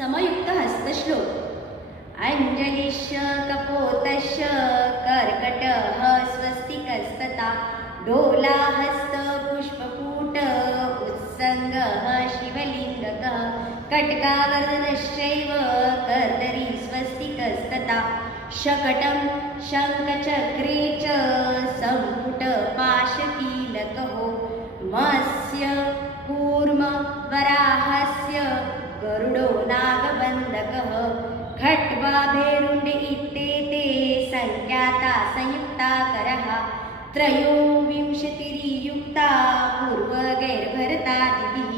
समयुक्त हस्तश्लोक। अंजलिश्च कपोतश्च कर्कटः स्वस्तिकस्तथा डोलाहस्त पुष्पकूट उत्सङ्गः शिवलिङ्गकः कटकावर्धनश्चैव कर्दरी स्वस्तिकस्तथा शकटं शङ्खचक्रे च सम्पुटपाशकीलकः मत्स्य कूर्म वराहस्य गरुडो नागबन्धकः खट्वाभेरुण्ड इत्येते संख्याता संयुक्ताकरः त्रयोविंशतिर्युक्ता पूर्वगैर्भरतादिभिः।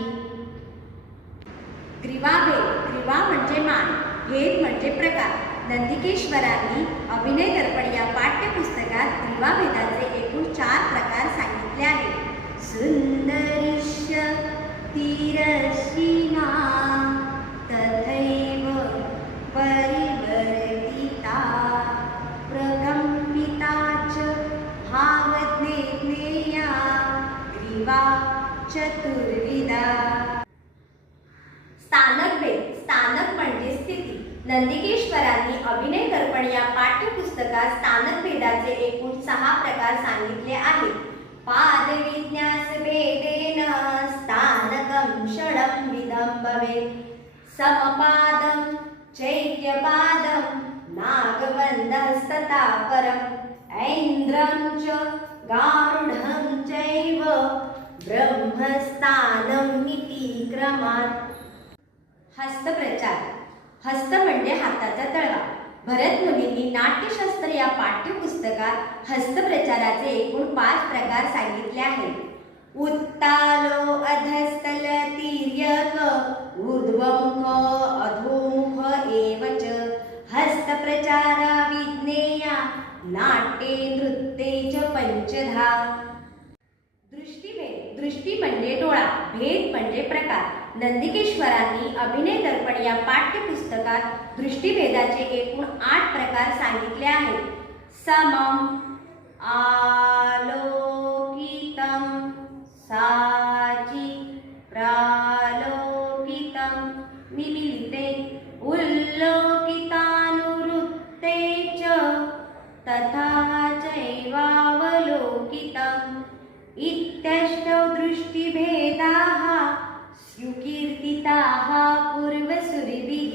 ग्रीवाभेद, ग्रीवा म्हणजे मान, भेद म्हणजे प्रकार। नंदिकेश्वरांनी अभिनय दर्पण या पाठ्यपुस्तकात ग्रीवाभेदाचे एकूण 4 प्रकार सांगितले आहेत। सुंदरीश्च तीरशीना तथैव परिवर्तिता प्रकम्पिता च भावज्ञेया ग्रीवा चतुर्विधा। स्थानक भेद, स्थानक म्हणजे स्थिती। नंदिकेश्वरांनी अभिनय दर्पण या पाठ्यपुस्तकात स्थानक भेदाचे एकूण 6 प्रकार सांगितले आहेत। पादविन्यास भेदेन स्थानकं षडं विधं भवेत्। समपादं चैत्यपादं नागबन्धस्तथा परम् ऐन्द्रं च गारुडं चैव ब्रह्मस्थानम् इति क्रमात्। हस्तप्रचार, हस्त म्हणजे हाताचा तळवा। भरत मुनींनी नाट्यशास्त्र या पाठ्यपुस्तकात हस्तप्रचाराचे एकूण 5 प्रकार सांगितले आहेत। उत्तालो अधस्तल तिर्यक ऊर्ध्वमुख अधोमुख एव च हस्तप्रचारा विज्ञेया नाट्ये नृत्ये च पंचधा। दृष्टिभेद, दृष्टी म्हणजे डोळा, भेद म्हणजे प्रकार। नंदिकेश्वरांनी अभिनय दर्पण या पाठ्यपुस्तकात दृष्टिभेदाचे एकूण 8 प्रकार सांगितले आहेत। समम आलोकितं साची प्रालोकितं मिलिते उल्लोकितानुवृत्ते च तथा चैवावलोकितम् इत्यष्टौ दृष्टिभेदाः स्युकीर्तिताः पूर्वसुरिभिः।